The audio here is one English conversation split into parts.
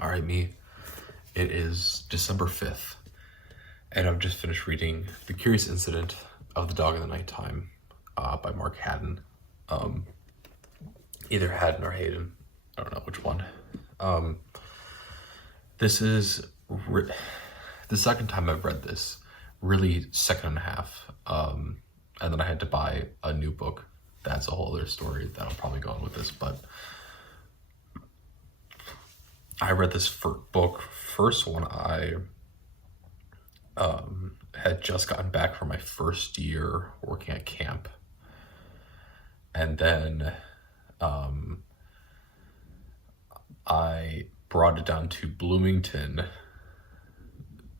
All right, me. It is December 5th, and I've just finished reading The Curious Incident of the Dog in the Nighttime by Mark Haddon. Either Haddon or Hayden. I don't know which one. This is the second time I've read this, really second and a half. And then I had to buy a new book. That's a whole other story that I'll probably go on with this, but I read this book first when I had just gotten back from my first year working at camp. And then I brought it down to Bloomington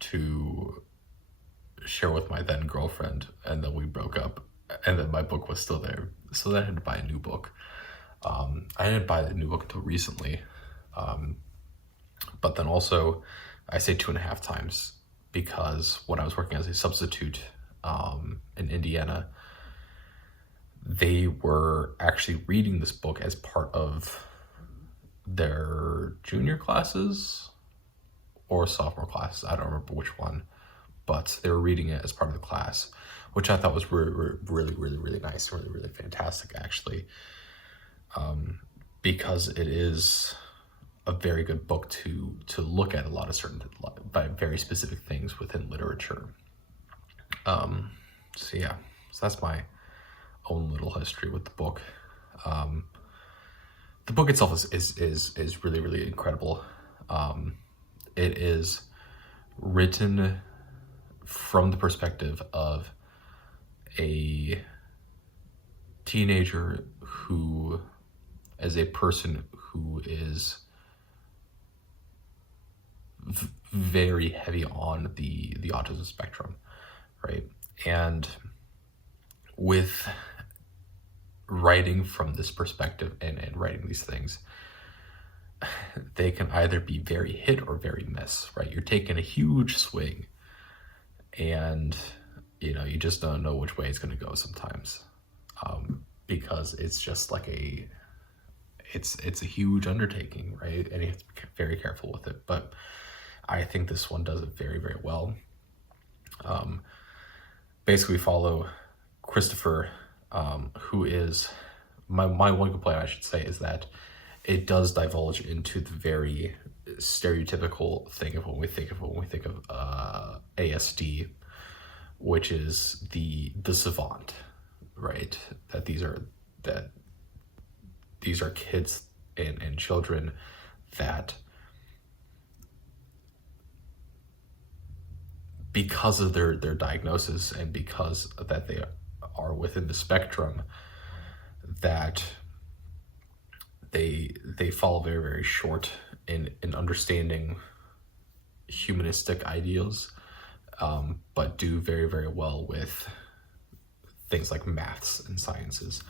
to share with my then girlfriend, and then we broke up, and then my book was still there. So then I had to buy a new book. I didn't buy the new book until recently. But then also, I say 2.5 times because when I was working as a substitute in Indiana, they were actually reading this book as part of their junior classes or sophomore classes. I don't remember which one, but they were reading it as part of the class, which I thought was really nice, really fantastic, actually, because it is a very good book to look at a lot of by very specific things within literature. So that's my own little history with the book. The book itself is really incredible. It is written from the perspective of a teenager who, as a person who is very heavy on the autism spectrum, right? And with writing from this perspective and writing these things, they can either be very hit or very miss, right? You're taking a huge swing and you just don't know which way it's going to go sometimes, because it's just like it's a huge undertaking, right? And you have to be very careful with it, but I think this one does it very well. Basically, we follow Christopher, who is my one complaint, I should say, is that it does divulge into the very stereotypical thing of when we think of ASD, which is the savant, right? That these are kids and children that, because of their diagnosis and because that they are within the spectrum, that they fall very short in understanding humanistic ideals, but do very well with things like maths and sciences,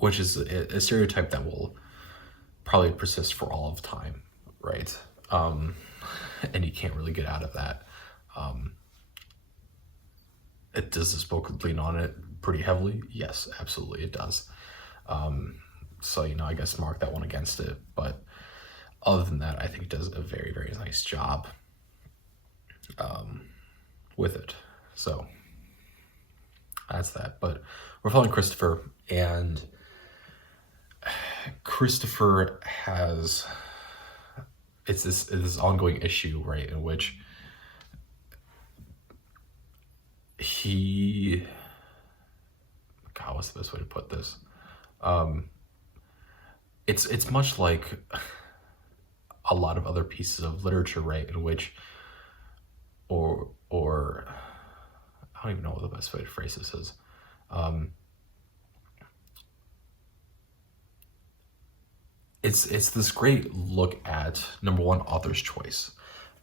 which is a stereotype that will probably persist for all of time, right? And you can't really get out of that. Does this book lean on it pretty heavily? Yes, absolutely it does. So, I guess mark that one against it. But other than that, I think it does a very nice job with it. So that's that. But we're following Christopher, and Christopher has it's this ongoing issue, right, in which what's the best way to put this? It's much like a lot of other pieces of literature, right, in which, or I don't even know what the best way to phrase this is. It's this great look at, number one, author's choice,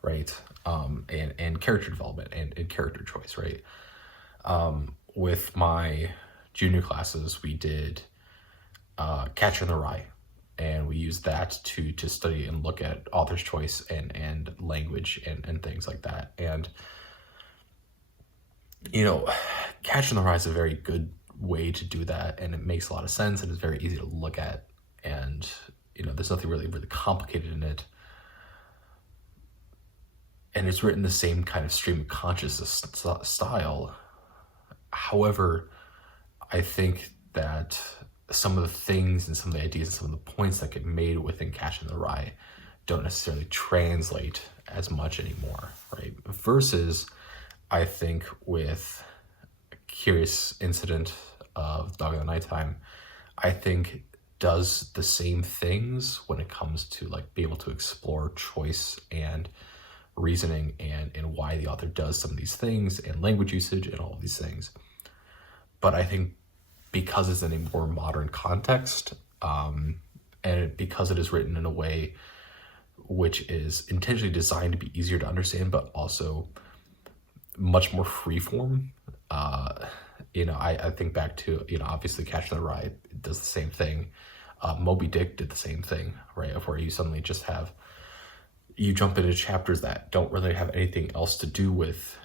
right? And character development and character choice, right? With my junior classes, we did Catcher in the Rye, and we used that to study and look at author's choice and language and things like that. And Catcher in the Rye is a very good way to do that, and it makes a lot of sense, and it's very easy to look at and there's nothing really, really complicated in it. And it's written the same kind of stream of consciousness style. However, I think that some of the things and some of the ideas and some of the points that get made within Catcher in the Rye don't necessarily translate as much anymore, right? Versus, I think, with A Curious Incident of Dog in the Nighttime, I think does the same things when it comes to like be able to explore choice and reasoning and why the author does some of these things and language usage and all of these things. But I think because it's in a more modern context, and because it is written in a way which is intentionally designed to be easier to understand, but also much more freeform. I think back to, obviously Catcher in the Rye does the same thing. Moby Dick did the same thing, right? Of where you suddenly just you jump into chapters that don't really have anything else to do with,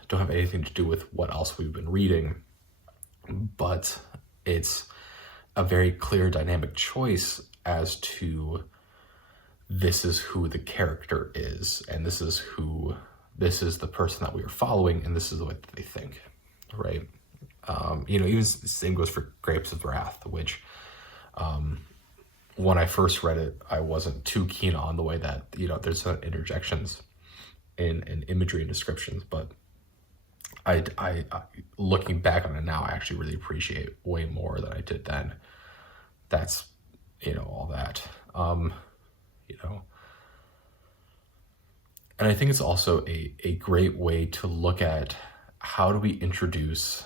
what else we've been reading, but it's a very clear dynamic choice as to this is who the character is, and this is the person that we are following, and this is the way that they think, right? Even the same goes for Grapes of Wrath, which when I first read it, I wasn't too keen on the way that, there's interjections in imagery and descriptions, but I looking back on it now, I actually really appreciate way more than I did then. That's, all that. And I think it's also a great way to look at how do we introduce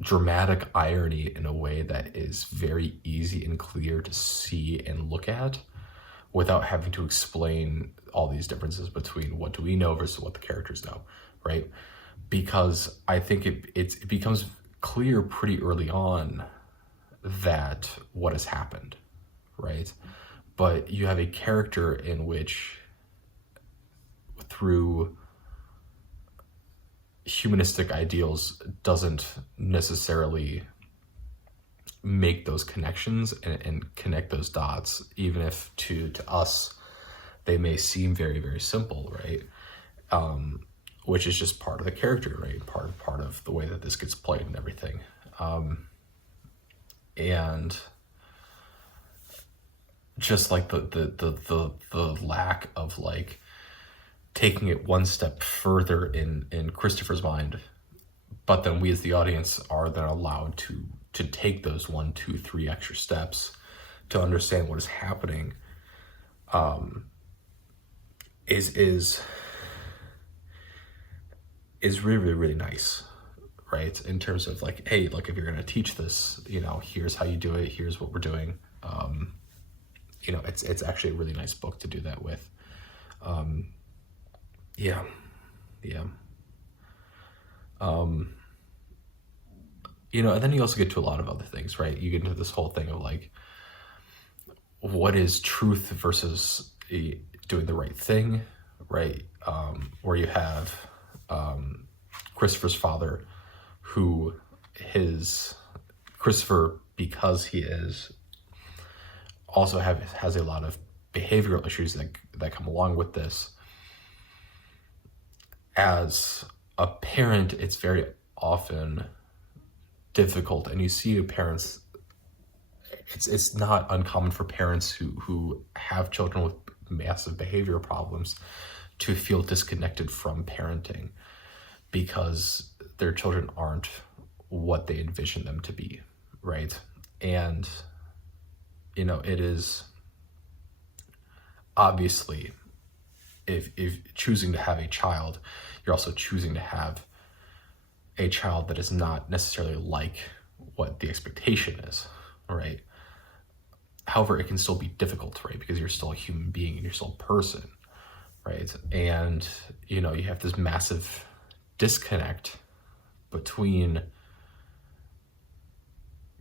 dramatic irony in a way that is very easy and clear to see and look at without having to explain all these differences between what do we know versus what the characters know, right? Because I think it becomes clear pretty early on that what has happened, right? But you have a character in which, through humanistic ideals, doesn't necessarily make those connections and connect those dots, even if to us they may seem very, very simple, right? Which is just part of the character, right? Part of the way that this gets played and everything. And just like the lack of like taking it one step further in Christopher's mind, but then we as the audience are then allowed to take those 1, 2, 3 extra steps to understand what is happening, is really, really, really nice, right? In terms of like, hey, look, if you're going to teach this, here's how you do it, here's what we're doing. It's actually a really nice book to do that with. Yeah. And then you also get to a lot of other things, right? You get into this whole thing of like, what is truth versus doing the right thing, right? Where you have Christopher's father, Christopher, because he is also has a lot of behavioral issues that come along with this. As a parent, it's very often difficult, and you see parents, it's not uncommon for parents who have children with massive behavioral problems to feel disconnected from parenting because their children aren't what they envision them to be, right? And it is obviously, if choosing to have a child, you're also choosing to have a child that is not necessarily like what the expectation is, right? However, it can still be difficult, right? Because you're still a human being and you're still a person, right? And, you have this massive disconnect between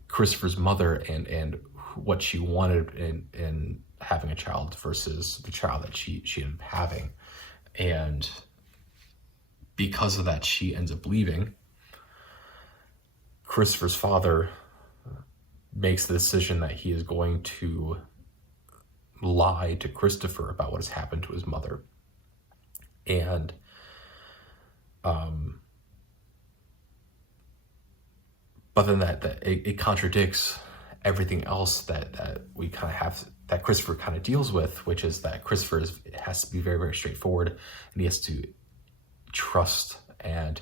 Christopher's mother and what she wanted in having a child versus the child that she ended up having. And because of that, she ends up leaving. Christopher's father makes the decision that he is going to lie to Christopher about what has happened to his mother. And but then it contradicts everything else that we kind of have, that Christopher kind of deals with, which is that Christopher has to be very, very straightforward, and he has to trust, and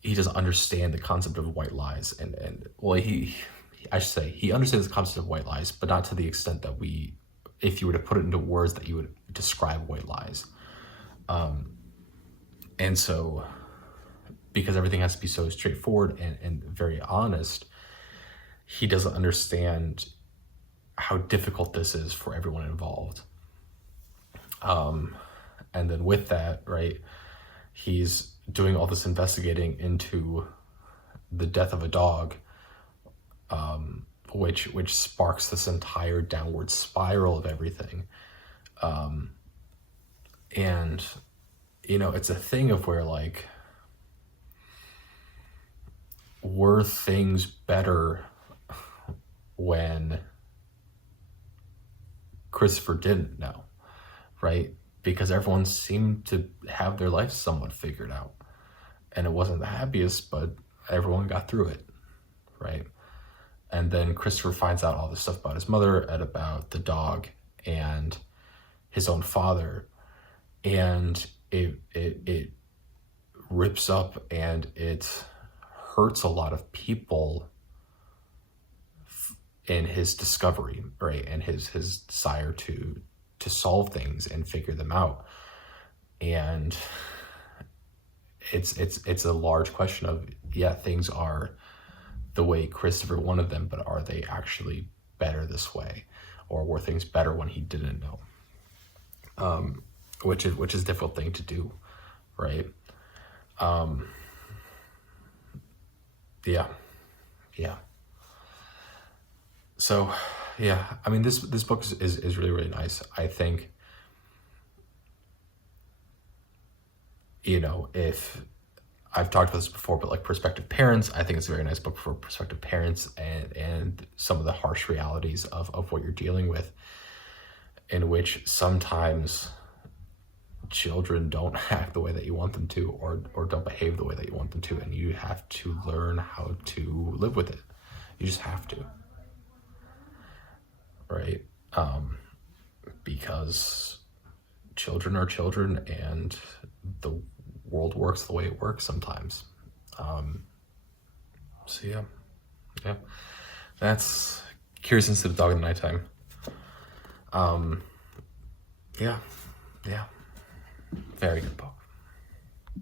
he doesn't understand the concept of white lies. And well, I should say he understands the concept of white lies, but not to the extent that if you were to put it into words that you would describe white lies. And so, because everything has to be so straightforward and very honest, he doesn't understand how difficult this is for everyone involved. And then with that, right, he's doing all this investigating into the death of a dog, which sparks this entire downward spiral of everything. And, it's a thing of where, like, were things better when Christopher didn't know, right? Because everyone seemed to have their life somewhat figured out. And it wasn't the happiest, but everyone got through it, right? And then Christopher finds out all this stuff about his mother and about the dog and his own father. And it rips up and it hurts a lot of people in his discovery, right? And his desire to solve things and figure them out. And it's a large question of, things are the way Christopher wanted them, but are they actually better this way? Or were things better when he didn't know? Which is a difficult thing to do, right? Yeah. So, I mean, this book is really, really nice. I think, if I've talked about this before, but like prospective parents, I think it's a very nice book for prospective parents and some of the harsh realities of what you're dealing with, in which sometimes children don't act the way that you want them to, or don't behave the way that you want them to, and you have to learn how to live with it. You just have to, right? Because children are children, and the world works the way it works sometimes. So yeah, that's Curious Instead of Dog in the Nighttime. Yeah, very good book.